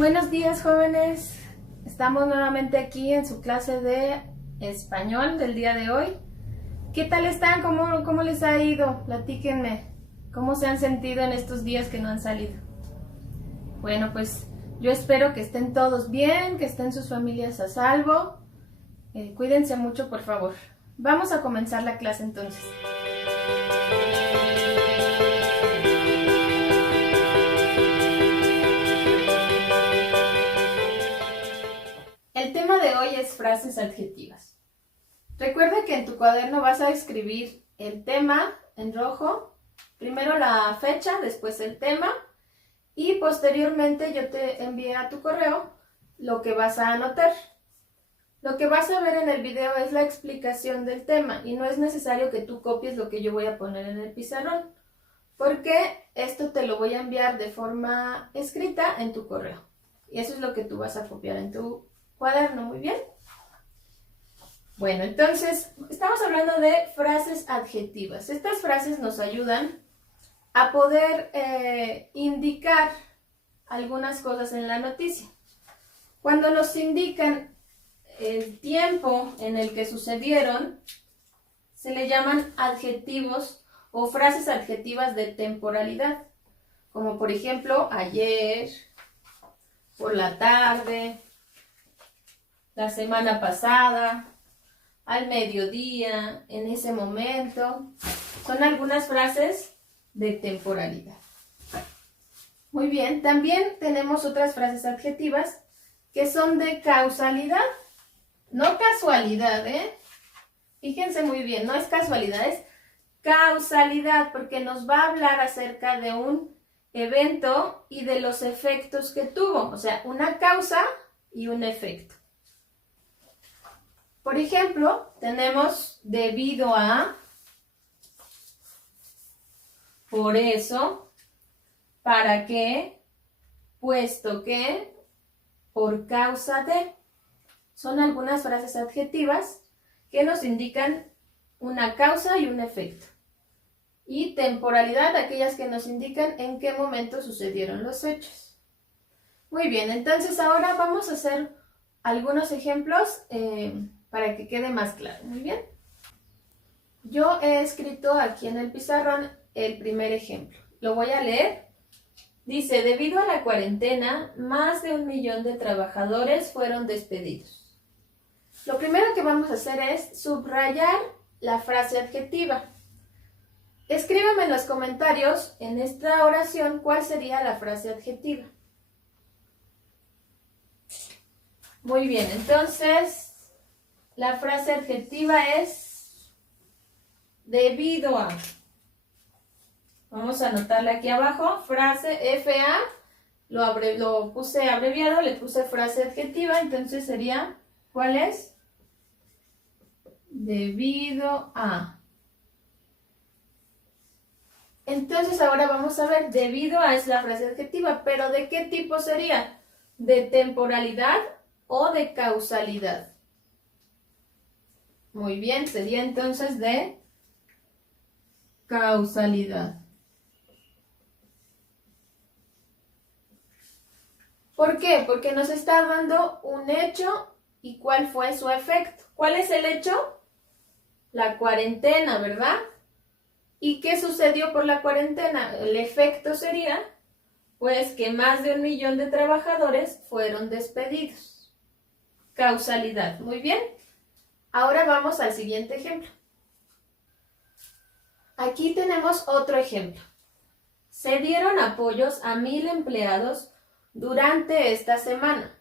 Buenos días, jóvenes. Estamos nuevamente aquí en su clase de español del día de hoy. ¿Qué tal están? ¿Cómo les ha ido? Platíquenme. ¿Cómo se han sentido en estos días que no han salido? Bueno, pues yo espero que estén todos bien, que estén sus familias a salvo. Cuídense mucho, por favor. Vamos a comenzar la clase entonces. El tema de hoy es frases adjetivas. Recuerda que en tu cuaderno vas a escribir el tema en rojo, primero la fecha, después el tema y posteriormente yo te envié a tu correo lo que vas a anotar. Lo que vas a ver en el video es la explicación del tema y no es necesario que tú copies lo que yo voy a poner en el pizarrón, porque esto te lo voy a enviar de forma escrita en tu correo. Y eso es lo que tú vas a copiar en tu cuaderno, ¿muy bien? Bueno, entonces, estamos hablando de frases adjetivas. Estas frases nos ayudan a poder indicar algunas cosas en la noticia. Cuando nos indican el tiempo en el que sucedieron, se le llaman adjetivos o frases adjetivas de temporalidad, como por ejemplo, ayer, por la tarde, la semana pasada, al mediodía, en ese momento. Son algunas frases de temporalidad. Muy bien, también tenemos otras frases adjetivas que son de causalidad, no casualidad, Fíjense muy bien, no es casualidad, es causalidad, porque nos va a hablar acerca de un evento y de los efectos que tuvo, o sea, una causa y un efecto. Por ejemplo, tenemos debido a, por eso, para qué, puesto que, por causa de. Son algunas frases adjetivas que nos indican una causa y un efecto. Y temporalidad, aquellas que nos indican en qué momento sucedieron los hechos. Muy bien, entonces ahora vamos a hacer algunos ejemplos para que quede más claro. Muy bien. Yo he escrito aquí en el pizarrón el primer ejemplo. Lo voy a leer. Dice, debido a la cuarentena, más de 1 millón de trabajadores fueron despedidos. Lo primero que vamos a hacer es subrayar la frase adjetiva. Escríbeme en los comentarios en esta oración cuál sería la frase adjetiva. Muy bien, entonces la frase adjetiva es debido a. Vamos a anotarla aquí abajo, frase FA, lo puse abreviado, le puse frase adjetiva, entonces sería, ¿cuál es? Debido a. Entonces ahora vamos a ver, debido a es la frase adjetiva, pero ¿de qué tipo sería? ¿De temporalidad o de causalidad? Muy bien, sería entonces de causalidad. ¿Por qué? Porque nos está dando un hecho y cuál fue su efecto. ¿Cuál es el hecho? La cuarentena, ¿verdad? ¿Y qué sucedió por la cuarentena? El efecto sería, pues, que más de 1 millón de trabajadores fueron despedidos. Causalidad. Muy bien. Ahora vamos al siguiente ejemplo. Aquí tenemos otro ejemplo. Se dieron apoyos a 1,000 empleados durante esta semana.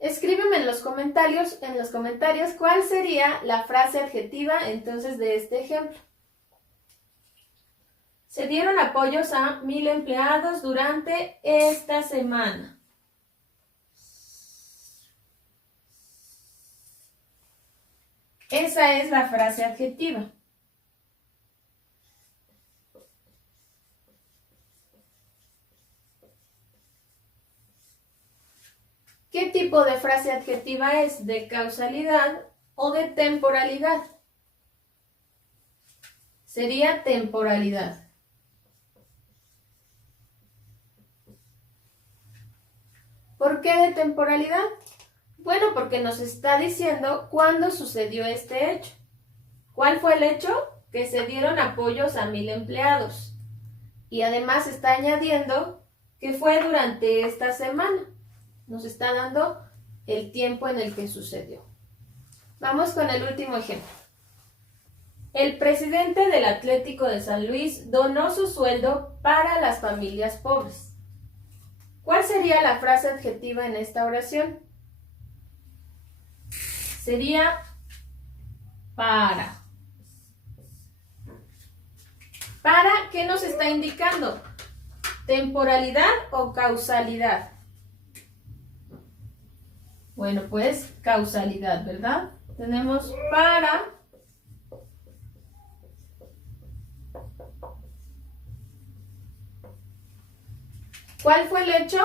Escríbeme en los comentarios cuál sería la frase adjetiva entonces de este ejemplo. Se dieron apoyos a 1,000 empleados durante esta semana. Esa es la frase adjetiva. ¿Qué tipo de frase adjetiva es? ¿De causalidad o de temporalidad? Sería temporalidad. ¿Por qué de temporalidad? Bueno, porque nos está diciendo cuándo sucedió este hecho. ¿Cuál fue el hecho? Que se dieron apoyos a 1000 empleados. Y además está añadiendo que fue durante esta semana. Nos está dando el tiempo en el que sucedió. Vamos con el último ejemplo. El presidente del Atlético de San Luis donó su sueldo para las familias pobres. ¿Cuál sería la frase adjetiva en esta oración? Sería para. ¿Para qué nos está indicando? ¿Temporalidad o causalidad? Bueno, pues causalidad, ¿verdad? Tenemos para. ¿Cuál fue el hecho?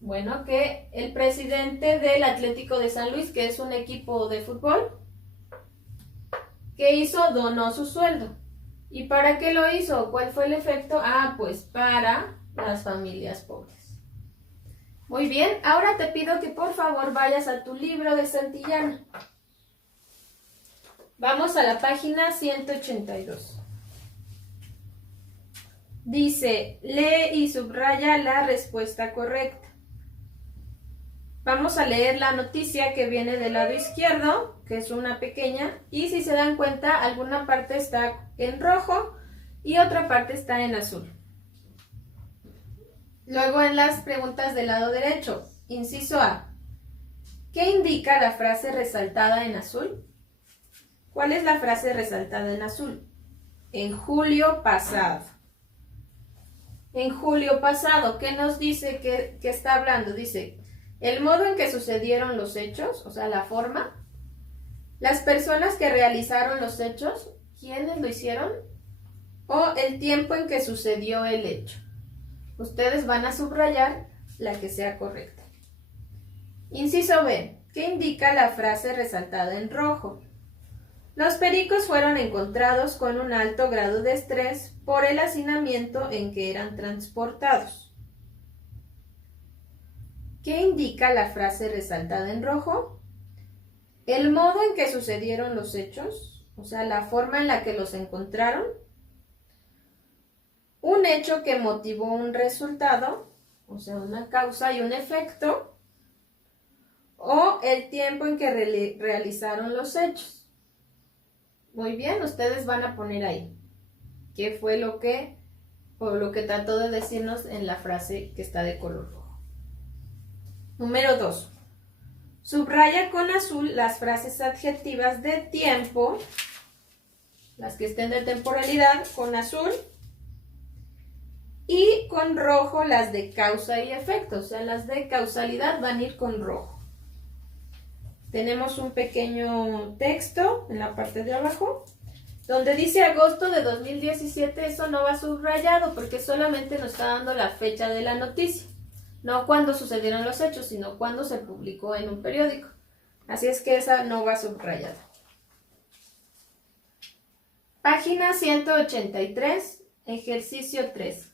Bueno, que el presidente del Atlético de San Luis, que es un equipo de fútbol, ¿qué hizo? Donó su sueldo. ¿Y para qué lo hizo? ¿Cuál fue el efecto? Ah, pues para las familias pobres. Muy bien, ahora te pido que por favor vayas a tu libro de Santillana. Vamos a la página 182. Dice, lee y subraya la respuesta correcta. Vamos a leer la noticia que viene del lado izquierdo, que es una pequeña, y si se dan cuenta, alguna parte está en rojo y otra parte está en azul. Luego en las preguntas del lado derecho, inciso A, ¿qué indica la frase resaltada en azul? ¿Cuál es la frase resaltada en azul? En julio pasado. En julio pasado, ¿qué nos dice que está hablando? Dice, el modo en que sucedieron los hechos, o sea, la forma, las personas que realizaron los hechos, ¿quiénes lo hicieron? O el tiempo en que sucedió el hecho. Ustedes van a subrayar la que sea correcta. Inciso B, ¿qué indica la frase resaltada en rojo? Los pericos fueron encontrados con un alto grado de estrés por el hacinamiento en que eran transportados. ¿Qué indica la frase resaltada en rojo? El modo en que sucedieron los hechos, o sea, la forma en la que los encontraron. Un hecho que motivó un resultado, o sea, una causa y un efecto. O el tiempo en que realizaron los hechos. Muy bien, ustedes van a poner ahí qué fue lo que trató de decirnos en la frase que está de color rojo. Número 2. Subraya con azul las frases adjetivas de tiempo, las que estén de temporalidad con azul, y con rojo las de causa y efecto, o sea, las de causalidad van a ir con rojo. Tenemos un pequeño texto en la parte de abajo, donde dice agosto de 2017, eso no va subrayado porque solamente nos está dando la fecha de la noticia, no cuándo sucedieron los hechos, sino cuándo se publicó en un periódico. Así es que esa no va subrayada. Página 183, ejercicio 3.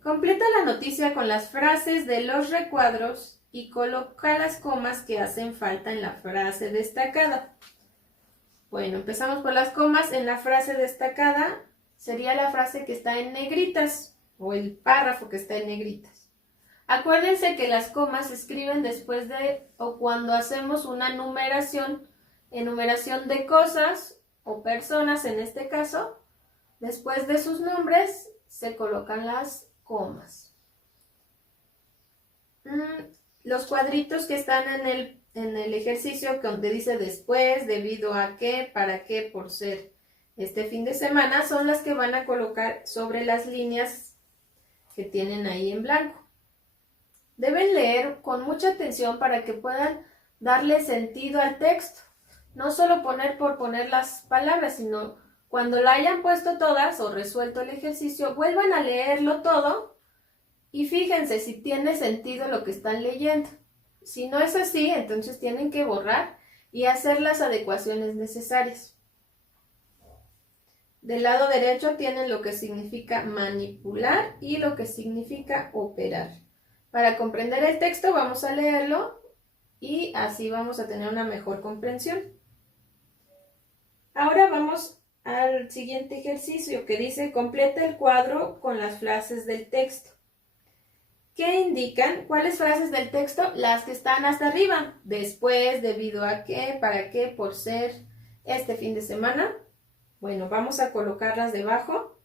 Completa la noticia con las frases de los recuadros y coloca las comas que hacen falta en la frase destacada. Bueno, empezamos por las comas. En la frase destacada sería la frase que está en negritas o el párrafo que está en negritas. Acuérdense que las comas se escriben después de o cuando hacemos una enumeración de cosas o personas en este caso. Después de sus nombres se colocan las comas. Los cuadritos que están en el ejercicio donde dice después, debido a qué, para qué, por ser este fin de semana, son las que van a colocar sobre las líneas que tienen ahí en blanco. Deben leer con mucha atención para que puedan darle sentido al texto. No solo poner por poner las palabras, sino cuando la hayan puesto todas o resuelto el ejercicio, vuelvan a leerlo todo y fíjense si tiene sentido lo que están leyendo. Si no es así, entonces tienen que borrar y hacer las adecuaciones necesarias. Del lado derecho tienen lo que significa manipular y lo que significa operar. Para comprender el texto vamos a leerlo y así vamos a tener una mejor comprensión. Ahora vamos al siguiente ejercicio que dice completa el cuadro con las frases del texto. ¿Qué indican? ¿Cuáles frases del texto? Las que están hasta arriba. Después, debido a qué, para qué, por ser, este fin de semana. Bueno, vamos a colocarlas debajo.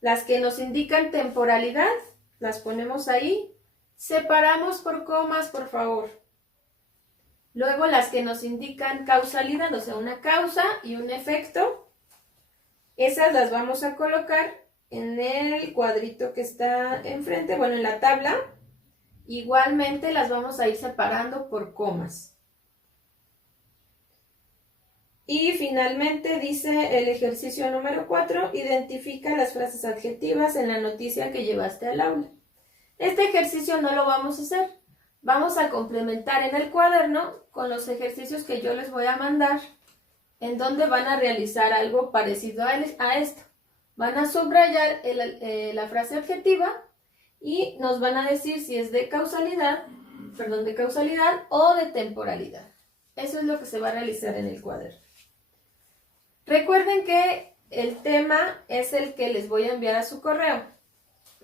Las que nos indican temporalidad, las ponemos ahí. Separamos por comas, por favor. Luego las que nos indican causalidad, o sea, una causa y un efecto. Esas las vamos a colocar en el cuadrito que está enfrente, bueno, en la tabla. Igualmente las vamos a ir separando por comas. Y finalmente dice el ejercicio número 4, identifica las frases adjetivas en la noticia que llevaste al aula. Este ejercicio no lo vamos a hacer. Vamos a complementar en el cuaderno con los ejercicios que yo les voy a mandar, en donde van a realizar algo parecido a esto. Van a subrayar la frase adjetiva y nos van a decir si es de causalidad o de temporalidad. Eso es lo que se va a realizar en el cuaderno. Recuerden que el tema es el que les voy a enviar a su correo,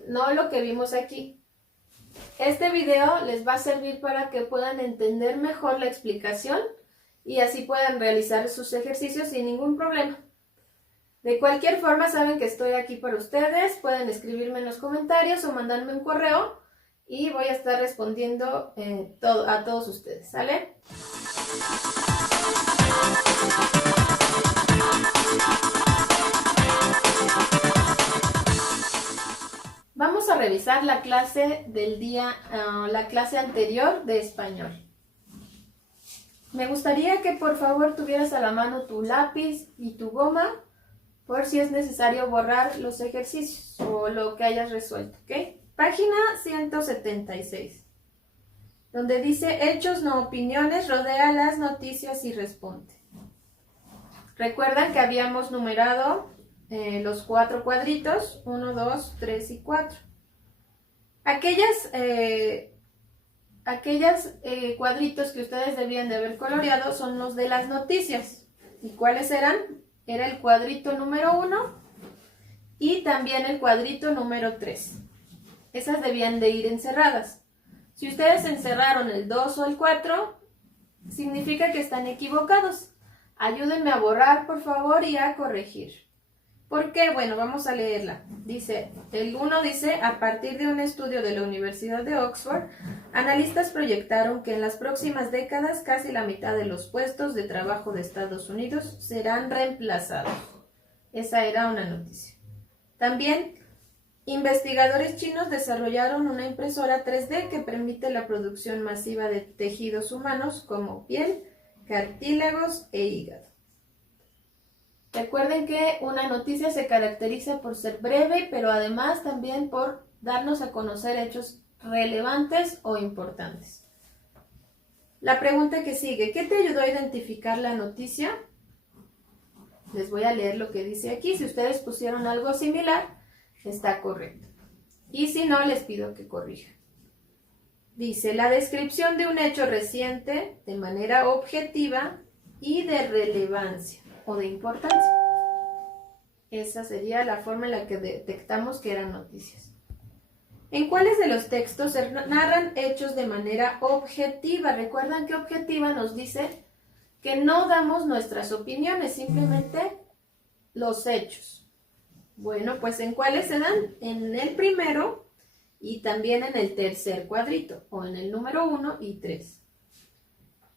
no lo que vimos aquí. Este video les va a servir para que puedan entender mejor la explicación y así puedan realizar sus ejercicios sin ningún problema. De cualquier forma, saben que estoy aquí para ustedes. Pueden escribirme en los comentarios o mandarme un correo y voy a estar respondiendo a todos ustedes, ¿sale? Vamos a revisar la clase del día, la clase anterior de español. Me gustaría que por favor tuvieras a la mano tu lápiz y tu goma por si es necesario borrar los ejercicios o lo que hayas resuelto, ¿ok? Página 176, donde dice hechos no opiniones, rodea las noticias y responde. Recuerdan que habíamos numerado los 4 cuadritos, 1, 2, 3 y 4. Aquellos cuadritos que ustedes debían de haber coloreado son los de las noticias. ¿Y cuáles eran? Era el cuadrito número 1 y también el cuadrito número 3. Esas debían de ir encerradas. Si ustedes encerraron el 2 o el 4, significa que están equivocados. Ayúdenme a borrar, por favor, y a corregir. ¿Por qué? Bueno, vamos a leerla. Dice, el 1 dice, a partir de un estudio de la Universidad de Oxford, analistas proyectaron que en las próximas décadas casi la mitad de los puestos de trabajo de Estados Unidos serán reemplazados. Esa era una noticia. También, investigadores chinos desarrollaron una impresora 3D que permite la producción masiva de tejidos humanos como piel, cartílagos e hígado. Recuerden que una noticia se caracteriza por ser breve, pero además también por darnos a conocer hechos relevantes o importantes. La pregunta que sigue, ¿qué te ayudó a identificar la noticia? Les voy a leer lo que dice aquí. Si ustedes pusieron algo similar, está correcto. Y si no, les pido que corrijan. Dice, la descripción de un hecho reciente de manera objetiva y de relevancia o de importancia. Esa sería la forma en la que detectamos que eran noticias. ¿En cuáles de los textos se narran hechos de manera objetiva? Recuerdan que objetiva nos dice que no damos nuestras opiniones, simplemente los hechos. Bueno, pues ¿en cuáles se dan? En el primero y también en el tercer cuadrito, o en el número 1 y 3.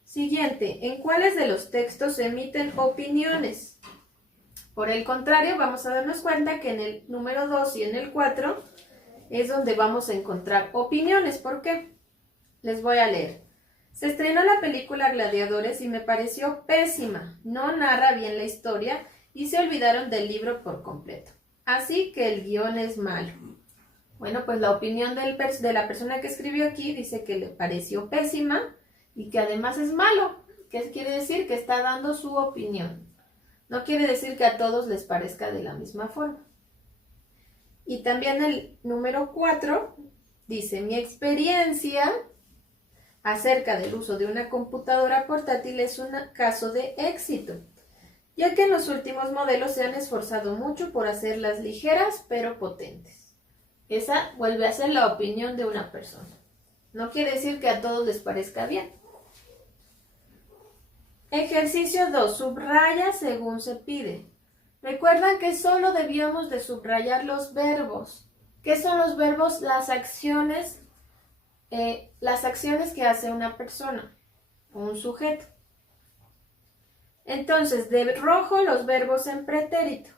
Siguiente, ¿en cuáles de los textos se emiten opiniones? Por el contrario, vamos a darnos cuenta que en el número 2 y en el 4 es donde vamos a encontrar opiniones. ¿Por qué? Les voy a leer. Se estrenó la película Gladiadores y me pareció pésima. No narra bien la historia y se olvidaron del libro por completo. Así que el guión es malo. Bueno, pues la opinión de la persona que escribió aquí dice que le pareció pésima y que además es malo. ¿Qué quiere decir? Que está dando su opinión. No quiere decir que a todos les parezca de la misma forma. Y también el número 4 Dice, mi experiencia acerca del uso de una computadora portátil es un caso de éxito, ya que en los últimos modelos se han esforzado mucho por hacerlas ligeras pero potentes. Esa vuelve a ser la opinión de una persona. No quiere decir que a todos les parezca bien. Ejercicio 2. Subraya según se pide. Recuerdan que solo debíamos de subrayar los verbos. ¿Qué son los verbos? Las acciones que hace una persona o un sujeto. Entonces, de rojo los verbos en pretérito.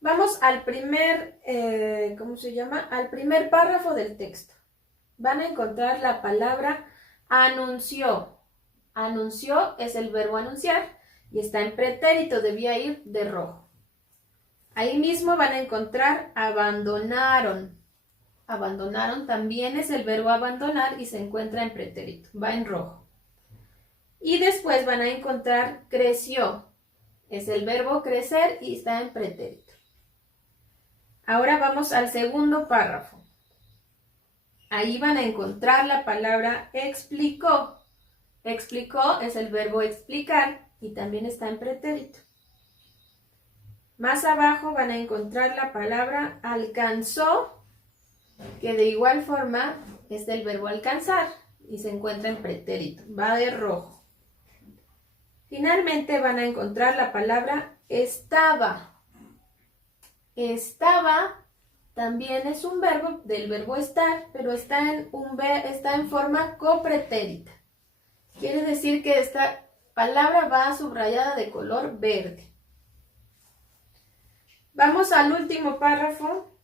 Vamos al primer, Al primer párrafo del texto. Van a encontrar la palabra anunció. Anunció es el verbo anunciar y está en pretérito, debía ir de rojo. Ahí mismo van a encontrar abandonaron. Abandonaron también es el verbo abandonar y se encuentra en pretérito, va en rojo. Y después van a encontrar creció. Es el verbo crecer y está en pretérito. Ahora vamos al segundo párrafo. Ahí van a encontrar la palabra explicó. Explicó es el verbo explicar y también está en pretérito. Más abajo van a encontrar la palabra alcanzó, que de igual forma es del verbo alcanzar y se encuentra en pretérito, va de rojo. Finalmente van a encontrar la palabra estaba. Estaba también es un verbo del verbo estar, pero está en forma copretérita. Quiere decir que esta palabra va subrayada de color verde. Vamos al último párrafo.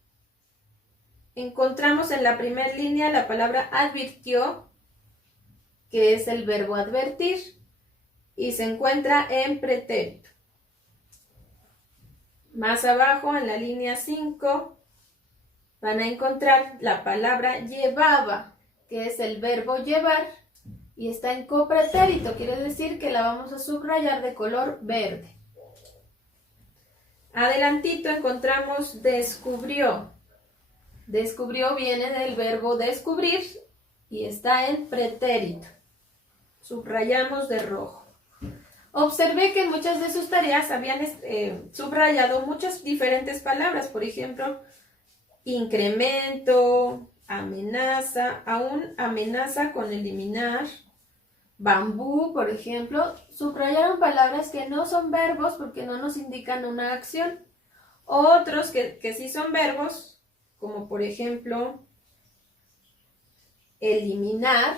Encontramos en la primera línea la palabra advirtió, que es el verbo advertir, y se encuentra en pretérito. Más abajo, en la línea 5, van a encontrar la palabra llevaba, que es el verbo llevar, y está en copretérito, quiere decir que la vamos a subrayar de color verde. Adelantito encontramos descubrió. Descubrió viene del verbo descubrir y está en pretérito. Subrayamos de rojo. Observé que en muchas de sus tareas habían subrayado muchas diferentes palabras, por ejemplo, incremento, amenaza, aún amenaza con eliminar, bambú, por ejemplo. Subrayaron palabras que no son verbos porque no nos indican una acción. Otros que sí son verbos, como por ejemplo, eliminar,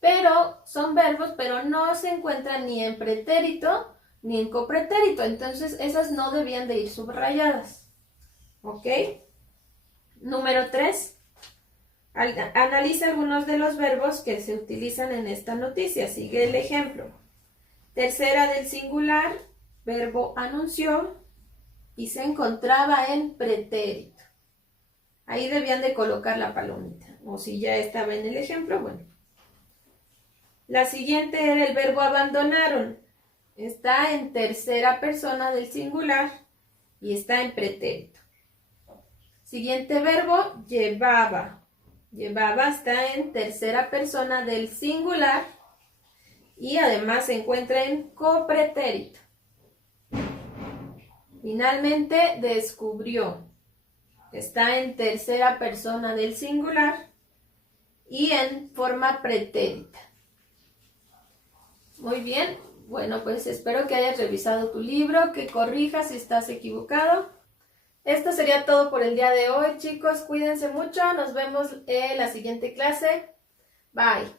pero son verbos, pero no se encuentran ni en pretérito ni en copretérito. Entonces, esas no debían de ir subrayadas. ¿Ok? Número 3. Analiza algunos de los verbos que se utilizan en esta noticia. Sigue el ejemplo. Tercera del singular, verbo anunció y se encontraba en pretérito. Ahí debían de colocar la palomita. O si ya estaba en el ejemplo, bueno. La siguiente era el verbo abandonaron. Está en tercera persona del singular y está en pretérito. Siguiente verbo, llevaba. Llevaba está en tercera persona del singular y además se encuentra en copretérito. Finalmente, descubrió. Está en tercera persona del singular y en forma pretérita. Muy bien, bueno, pues espero que hayas revisado tu libro, que corrijas si estás equivocado. Esto sería todo por el día de hoy, chicos. Cuídense mucho. Nos vemos en la siguiente clase. Bye.